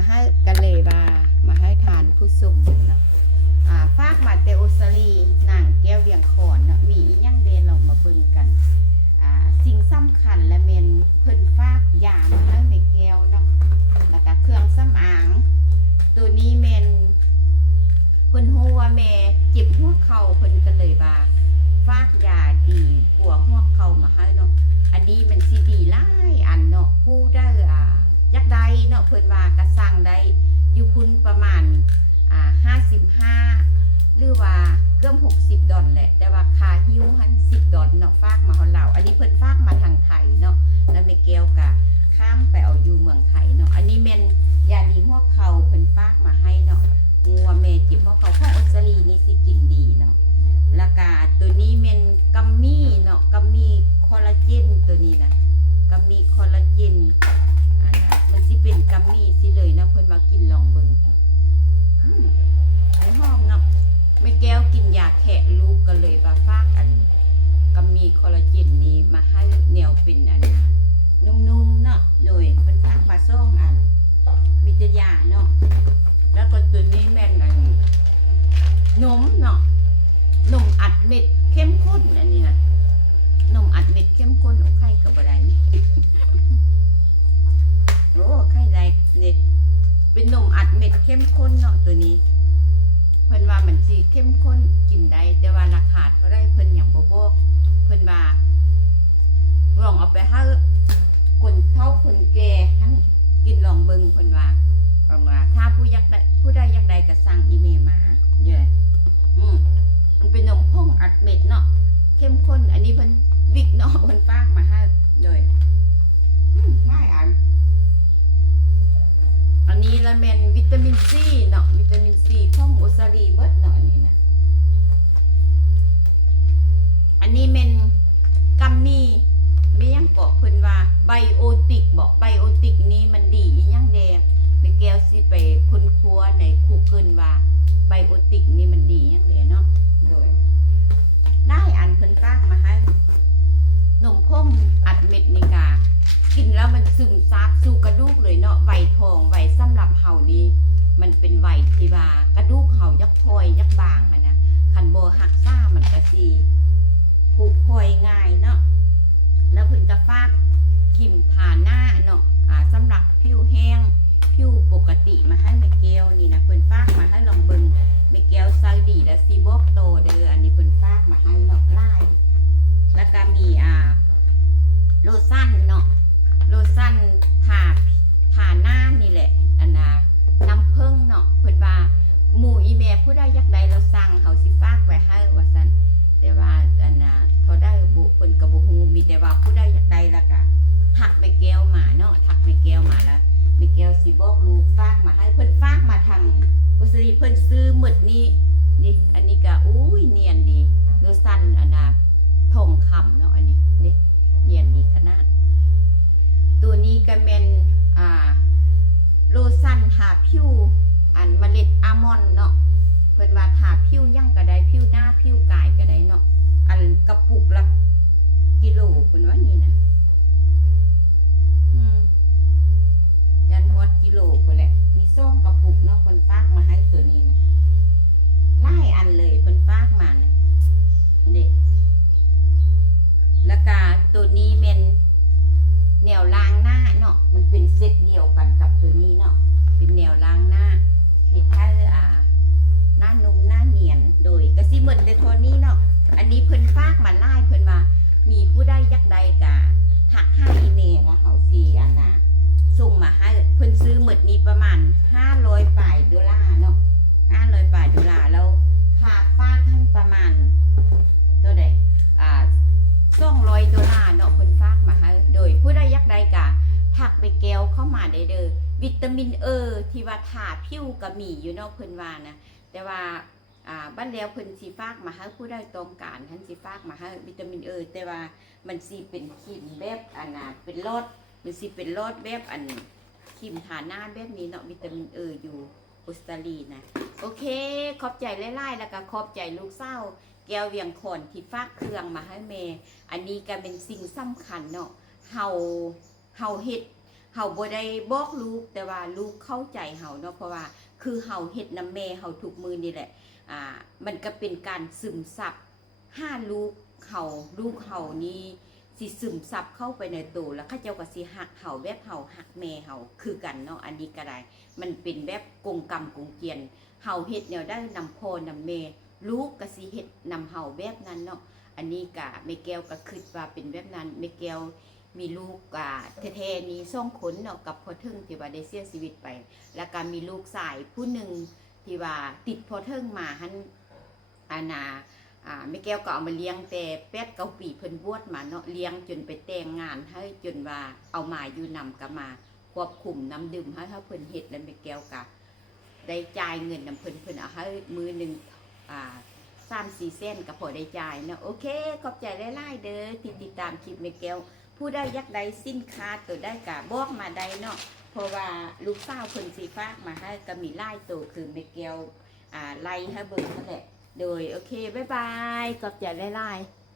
มาให้กันเลยบามาให้ทานผู้ชมเนาะฝากมาเตออสลีนางแก้วเวียงขอนเนาะมีอีหยังเดนเรามาเบิ่งกันสิ่งสำคัญและเมนเพิ่นฝากยามาให้แม่แก้วเนาะแล้วก็เครื่องสำอางตัวนี้เมนเพิ่นฮู้ว่าแม่เจ็บหัวเข่าเพิ่นกันเลยบาฝากยาดีกว่าหัวเข่ามาให้เนาะอันนี้มันสิดีหลายอันเนาะผู้ได้ยักใดเนาะเพิ่นว่ากระสั่งได้อยู่คุณประมาณ55หรือว่าเกือบ60 ดอลแหละแต่ว่าค่าหิ้วหัน10 ดอลเนาะฝากมาเฮาเราอันนี้เพิ่นฝากมาทางไทยเนาะแล้วแม่แก้วก็ข้ามไปเอาอยู่เมืองไทยเนาะอันนี้แม่นยาดีหัวเข่าเพิ่นฝากมาให้เนาะงัวแม่เจ็บหัวเข่าของออสเตรเลียนี่สิกินดีเนาะแล้วก็ตัวนี้แม่นกัมมี่เนาะกัมมี่คอลลาเจนตัวนี้นะกัมมี่คอลลาเจนมันสิเป็นกัมมี่สิเลยนะเพิ่นมากินลองเบิ่งไอ้หอมเนาะแม่แก้วกินยาแขะลูกก็เลยว่าฝากอันกัมมี่คอลลาเจนนี้มาให้แนวเป็นอันนุ่มๆเนาะโดยเพิ่นฝากมา2 อันมีแต่ยาเนาะแล้วก็ตัวนี้แม่นนมเนาะนมอัดเม็ดเข้มข้นอันนี้นะนมอัดเม็ดเข้มข้นโอ้ไข่กับอะไรนี่ โอ้ไข่ไรนี่เป็นนมอัดเม็ดเข้มข้นเนาะตัวนี้เพิ่นว่ามันสิเข้มข้นกินได้แต่ว่าราคาเท่าไรเพิ่นยังบ่บอกเพิ่นว่าลองเอาไปให้คนเฒ่าคนแก่ทั้งกินลองเบิ่งเพิ่นว่าเอามาถ้าผู้ใดอยากได้ก็สั่งอีเมลมาเด้อมันเป็นนมพ่งอัดเม็ดเนาะเข้มข้นอันนี้เพิ่นวิกเนาะเพิ่นฝากมาให้เลยง่ายอันนี้ละเมนวิตามินซีเนาะวิตามินซีของออสเตรเลียเบิดเนาะอันนี้นะอันนี้เมนกัมมี่ไม่ยังเกาะเพิ่นว่าไบโอติกบอกไบโอติกนี้มันดีอีหยังแดไปแก้วสิไปค้นคว้าใน Google ว่าไบโอติกนี่มันดีอีหยังแดเนาะโดยได้อันเพิ่นฝากมาให้นมพ่มอัดเม็ดนิกากินแล้วมันซึมซาบสู่กระดูกเลยเนาะไวทองไวสำหรับเห่านี้มันเป็นไวที่ว่ากระดูกเห่ายักพลอยยักบางนะคันโบหักซ่ามันกระซีผูกพลอยง่ายเนาะแล้วเพิ่นกระฟากขิมทาหน้าเนาะสำหรับผิวแห้งผิวปกติมาให้แม่แก้วนี่นะเพิ่นฟากมาให้ลองเบิ่งแม่แก้วซาดีและซีบอกโตเด้ออันนี้เพิ่นฟากมาให้เนาะลายแล้วก็มีโลชั่นเนาะโลชั่นทาหน้านี่แหละน้ำผึ้งเนาะเพิ่นว่าหมู่อีแม่ผู้ใดอยากได้เราสั่งเฮาสิฝากไว้ให้ว่าซั่นแต่ว่าเท่าได้บุเพิ่นก็บ่ฮู้มีแต่ว่าผู้ใดอยากได้แล้วก็ทักแม่แก้วมาเนาะทักแม่แก้วมาแล้วแม่แก้วสิบอกลูกฝากมาให้เพิ่นฝากมาทางอุสรีเพิ่นซื้อหมดนี้นี่อันนี้ก็อุ้ยเนียนดีโลชั่นทองคำเนาะอันนี้นี่เนียนดีขนาดตัวนี้ก็เป็นโลชั่นทาผิวเมล็ดอัลมอนด์เนาะเพิ่นว่าทาผิวยังก็ได้ผิวหน้าผิวกายก็ได้เนาะกระปุกละกิโลเพิ่นว่านี่นะยันฮอดกิโลพุ่นแหละมี2 กระปุกเนาะเพิ่นฝากมาให้ตัวนี้นะหลายอันเลยเพิ่นฝากมานะนี่แล้วก็ตัวนี้เป็นแนวล้างหน้าเนาะมันเป็นเซตเดียวกันกับตัวนี้เนาะเป็นแนวล้างหน้าเฮ็ดให้หน้านุ่มหน้าเนียนโดยกระซิเหมือนแต่ตัวนี้เนาะอันนี้เพิ่นฝากมาไล่เพิ่นว่ามีผู้ใดอยากได้กะทักหาอีเมลนะเฮาสิส่งมาให้เพิ่นซื้อหมดนี้ประมาณ$500เนาะ$500แล้วค่าฝากท่านประมาณเท่าใด$200เนาะเพิ่นฝากมาให้โดยผู้ใดอยากได้กะทักไปแก้วเข้ามาได้เด้อวิตามินที่ว่าทาผิวก็มีอยู่เนาะเพิ่นว่านะแต่ว่าบ้านแล้วเพิ่นสิฝากมาให้ผู้ใดต้องการท่านสิฝากมาให้วิตามินแต่ว่ามันสิเป็นครีมแบบเป็นรสมันสิเป็นรสแบบครีมทาหน้าแบบนี้เนาะวิตามินอยู่ออสเตรเลียนะโอเคขอบใจหลายๆแล้วก็ขอบใจลูกสาวแก้วเวียงขอนที่ฝากเครื่องมาให้แม่อันนี้ก็เป็นสิ่งสำคัญเนาะเฮาเฮ็ด เฮาบ่ได้บอกลูกแต่ว่าลูกเข้าใจเฮาเนาะเพราะว่าคือเฮาเฮ็ดนำแม่เฮาทุกมื้อนี่แหละมันก็เป็นการซึมซับลูกเฮานี่สิซึมซับเข้าไปในตัวแล้วเขาเจ้าก็สิฮักเฮาแบบเฮาฮักแม่เฮาคือกันเนาะอันนี้ก็ได้มันเป็นแบบกงกรรมกงเกวียนเฮาเฮ็ดแนวได้นำพ่อนำแม่ลูกก็สิเฮ็ดนำเฮาแบบนั้นเนาะอันนี้ก็แม่แก้วก็คิดว่าเป็นแบบนั้นแม่แก้วมีลูกแท้ๆนี่2คนเนาะกับพ่อทึ่งที่ว่าได้เสียชีวิตไปแล้วก็มีลูกชายผู้หนึ่งที่ว่าติดพ่อทึ่งมาหั่นแม่แก้วก็เอามาเลี้ยงแต่8-9 ปีเพิ่นบวชมาเนาะเลี้ยงจนไปแต่งงานให้จนว่าเอามาอยู่นำก็มาควบคุมน้ำดื่มให้เพิ่นเฮ็ดแล้วแม่แก้วก็ได้จ่ายเงินนำเพิ่นเอาให้มือนึง3-4 เส้นก็พอได้จ่ายเนาะโอเคขอบใจหลายๆเด้อที่ติดตามคลิปแม่แก้วผู้ใดอยากได้สินค้าตัวได้ก็บอกมาได้เนาะเพราะว่าลูกสาวเพิ่นสิฝากมาให้ก็มีหลายตัวคือแม่แก้วไล่ให้เบิ่งนั่นแหละโดยโอเคบ๊ายบายขอบใจหลายๆ